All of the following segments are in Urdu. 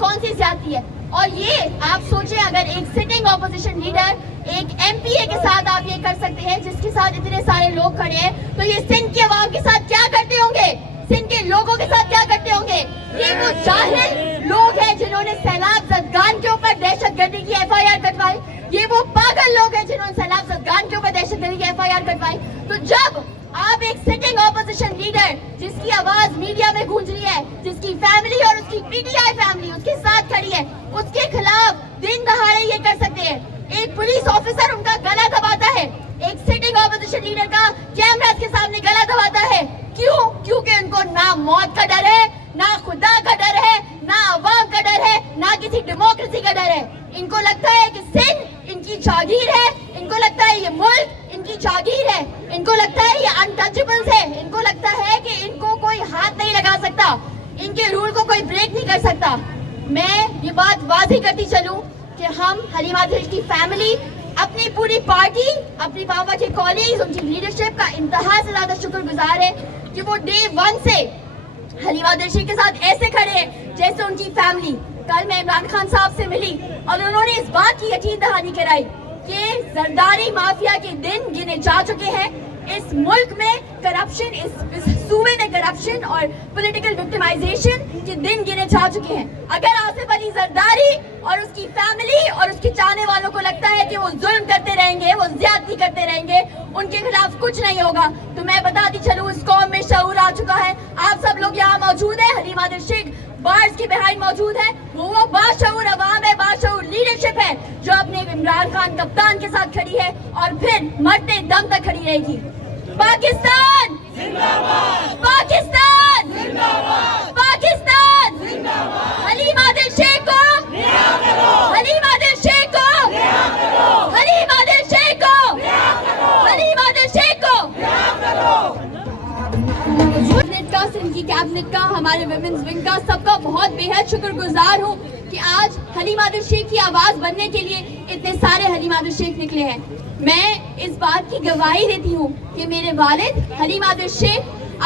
کون سی زیادتی ہے؟ اور یہ آپ سوچیں اگر ایک سٹنگ اپوزیشن لیڈر ایک ایم پی اے کے ساتھ آپ یہ کر سکتے ہیں جس کے ساتھ اتنے سارے لوگ کھڑے ہیں، تو یہ سندھ کی عوام کے ساتھ کیا کرتے ہوں گے؟ سندھ کے لوگوں کے ساتھ کیا کرتے ہوں گے؟ یہ وہ جاہل لوگ ہیں جنہوں نے سیلاب زدگان کے اوپر دہشت گردی کی ایف آئی آر کٹوائی، یہ وہ پاگل لوگ ہیں جنہوں نے سیلاب زدگان کے اوپر دہشت گردی کی ایف آئی آر کٹوائی۔ تو جب آپ ایک سٹنگ اپوزیشن لیڈر جس کی آواز میڈیا میں گونج رہی ہے، جس کی فیملی اور اس کی پی ٹی آئی فیملی اس کے ساتھ کھڑی ہے، اس کے خلاف دن دہاڑے یہ کر سکتے ہیں، ایک پولیس آفیسر ان کا گلا دباتا ہے، ایک سٹنگ اپوزیشن لیڈر کا کیمراز کے سامنے گلا دباتا ہے، کیوں؟ کیونکہ ان کو نہ موت کا ڈر ہے، نہ خدا کا ڈر ہے، نہ عوام کا ڈر ہے، نہ کسی ڈیموکریسی کا ڈر ہے۔ ان کو لگتا ہے کہ سندھ ان کی جاگیر ہے، ان کو لگتا ہے یہ ملک ان کی جاگیر ہے، ان کو لگتا ہے یہ انٹچیبلز ہے، ان کو لگتا ہے کہ ان کو کوئی ہاتھ نہیں لگا سکتا، ان کے رول کو کوئی بریک نہیں کر سکتا۔ میں یہ بات واضح کرتی چلوں کہ ہم حلیمہ دریش کی فیملی، اپنی پوری پارٹی، اپنی پاپا کے کالیگز، ان کی لیڈرشپ کا انتہا سے زیادہ شکر گزار ہے کہ وہ ڈے 1 سے حلیمہ دریش کے ساتھ ایسے کھڑے ہیں جیسے ان کی فیملی۔ کل میں عمران خان صاحب سے ملی اور انہوں نے اس بات کی یقین دہانی کرائی کہ زرداری مافیا کے دن گنے جا چکے ہیں، اس ملک میں کرپشن، اس صوبے میں کرپشن اور پولیٹیکل وکٹمائزیشن کے دن گنے جا چکے ہیں۔ اگر آصف علی زرداری اور اس کی فیملی اور اس کے چاہنے والوں کو لگتا ہے کہ وہ ظلم کرتے رہیں گے، وہ زیادتی کرتے رہیں گے، ان کے خلاف کچھ نہیں ہوگا، تو میں بتاتی چلوں اس قوم میں شعور آ چکا ہے۔ آپ سب لوگ یہاں موجود ہیں، حلیمہ دریش بارز کے بہائنڈ موجود ہے، وہ باشعور عوام ہے، باشعور لیڈرشپ ہے جو اپنے عمران خان کپتان کے ساتھ کھڑی ہے اور پھر مرتے دم تک کھڑی رہے گی۔ پاکستان زندہ باد! پاکستان زندہ باد! پاکستان زندہ باد! حلیمہ دریش کو رہا کرو! حلیمہ دریش کو رہا کرو! حلیمہ دریش کو رہا کرو! حلیمہ دریش کو رہا کرو! سندھ کی کیبنٹ کا، ہمارے ویمنز ونگ کا، سب کا بہت بے حد شکر گزار ہوں کہ آج حلیمہ دریش کی آواز بننے کے لیے اتنے سارے حلیمہ دریش نکلے ہیں۔ میں اس بات کی گواہی دیتی ہوں کہ میرے والد حلیمہ دریش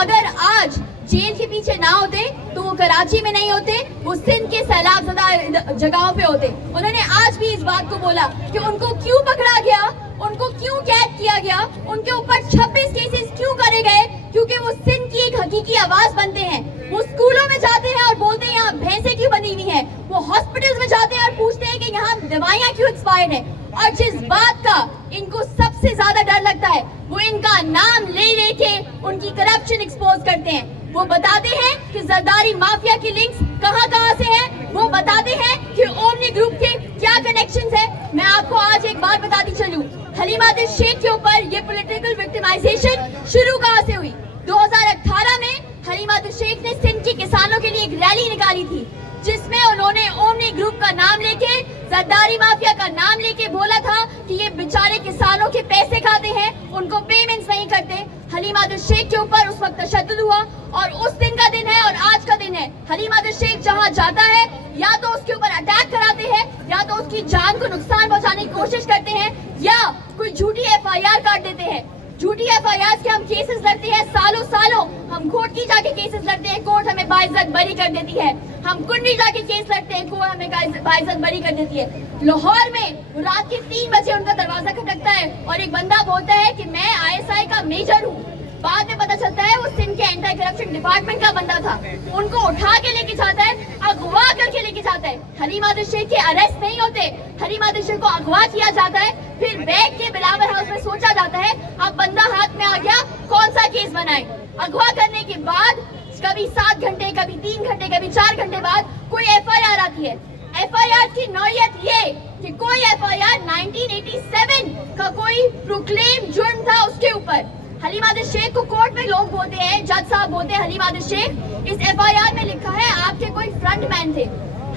اگر آج جیل کے پیچھے نہ ہوتے تو وہ کراچی میں نہیں ہوتے، وہ سندھ کے سیلاب زدہ جگہوں پہ ہوتے۔ انہوں نے آج بھی اس بات کو بولا کہ ان کو کیوں پکڑا گیا، ان کو کیوں قید کیا گیا، ان کے اوپر 26 کیسز کیوں کرے گئے، کیونکہ وہ سندھ کی ایک حقیقی آواز بنتے ہیں۔ وہ اسکولوں میں جاتے ہیں اور بولتے ہیں یہاں بھینسیں کیوں بنی ہوئی ہیں، وہ ہاسپٹلز میں جاتے ہیں اور پوچھتے ہیں کہ یہاں دوائیاں کیوں ایکسپائرڈ ہیں، اور جس بات کا ان کو سب سے زیادہ ڈر لگتا ہے وہ ان کا نام لے لے کے ان کی کرپشن ایکسپوز کرتے ہیں۔ وہ بتاتے ہیں کہ زرداری مافیا کی لنکس کہاں کہاں سے ہیں، وہ بتاتے ہیں کہ اومنی گروپ کے کیا کنیکشنز ہیں۔ میں آپ کو آج ایک بات بتاتی چلوں، حلیمہ دریش کے اوپر یہ پولیٹیکل وکٹمائزیشن شروع کہاں سے ہوئی؟ 2018 میں حلیمہ دریش نے سندھ کے کسانوں کے لیے ایک ریلی نکالی تھی جس میں انہوں نے اومنی گروپ کا نام لے کے، زرداری مافیا کا نام لے کے بولا تھا کہ یہ بیچارے کسانوں کے پیسے کھاتے ہیں، ان کو پیمنٹس نہیں کرتے۔ حلیمہ دریش کے اوپر اس وقت تشدد ہوا اور اس دن کا دن ہے اور آج کا دن ہے۔ حلیمہ دریش جہاں جاتا ہے یا تو اس کے اوپر اٹیک کراتے ہیں یا تو اس کی جان کو نقصان پہنچانے کی کوشش کرتے ہیں یا کوئی جھوٹی ایف آئی آر کاٹ دیتے ہیں۔ جھوٹی ایف آئی آر کے ہم کیسز لڑتے ہیں سالوں، ہم کورٹ کی جا کے کیسز لڑتے ہیں، کورٹ ہمیں باعزت بری کر دیتی ہے۔ ہم کنڈی جا کے کیس لڑتے ہیں، کورٹ ہمیں باعزت بری کر دیتی ہے۔ لاہور میں رات کے 3 بجے ان کا دروازہ کھٹکتا ہے اور ایک بندہ بولتا ہے کہ میں ISI کا میجر ہوں، بعد میں پتا چلتا ہے وہ سندھ کے اینٹی کرپشن ڈپارٹمنٹ کا بندہ تھا۔ ان کو اٹھا کے لے کے جاتا ہے، اغوا کر کے لے کے جاتا ہے۔ حلیمہ دریش کے اریسٹ نہیں ہوتے، حلیمہ دریش کو اغوا کیا جاتا ہے، پھر بیگ کے بلاور ہاؤس میں سوچا جاتا ہے اب بندہ ہاتھ میں آ گیا، کون سا کیس بنائے۔ اغوا کرنے کے بعد کبھی 7 گھنٹے، کبھی 3 گھنٹے، کبھی 4 گھنٹے بعد کوئی ایف آئی آر آتی ہے۔ ایف آئی آر کی نوعیت یہ کہ کوئی ایف آئی آر 1987 کا کوئی پروکلیم جرم تھا اس کے اوپر۔ حلیمہ دریش کو کورٹ میں لوگ بولتے ہیں، جج صاحب بولتے ہیں حلیمہ دریش اس ایف آئی آر میں لکھا ہے آپ کے کوئی فرنٹ مین تھے۔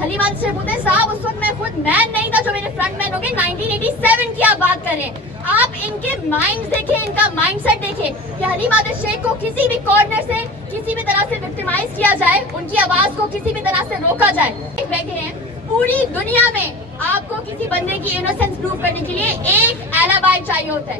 حلیمہ دریش بولتے ہیں صاحب اس وقت میں خود مین نہیں تھا جو میرے فرنٹ مین ہو گئے، 1987 کی آپ بات کر رہے ہیں۔ آپ ان کے مائنڈ دیکھیں، ان کا مائنڈ سیٹ دیکھیں کہ حلیمہ دریش کو کسی بھی کارنر سے کسی بھی طرح سے وکٹمائز کیا جائے، ان کی آواز کو کسی بھی طرح سے روکا جائے۔ بیٹھے ہیں پوری دنیا میں آپ کو کسی بندے کی انوسینس پروف کرنے کے لیے ایک ایلیبائی چاہیے ہوتا ہے،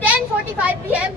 10:45 PM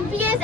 MPs